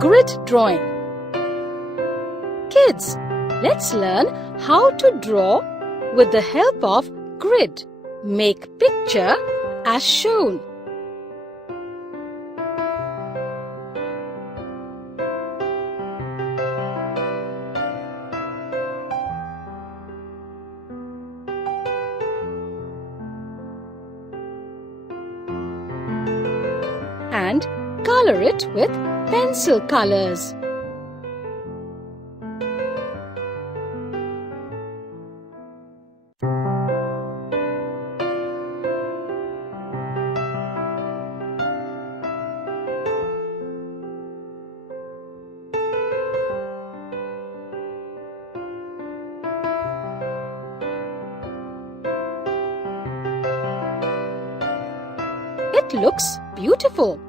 Grid drawing. Kids, let's learn how to draw with the help of grid. Make picture as shown. And color it with pencil colors. It looks beautiful.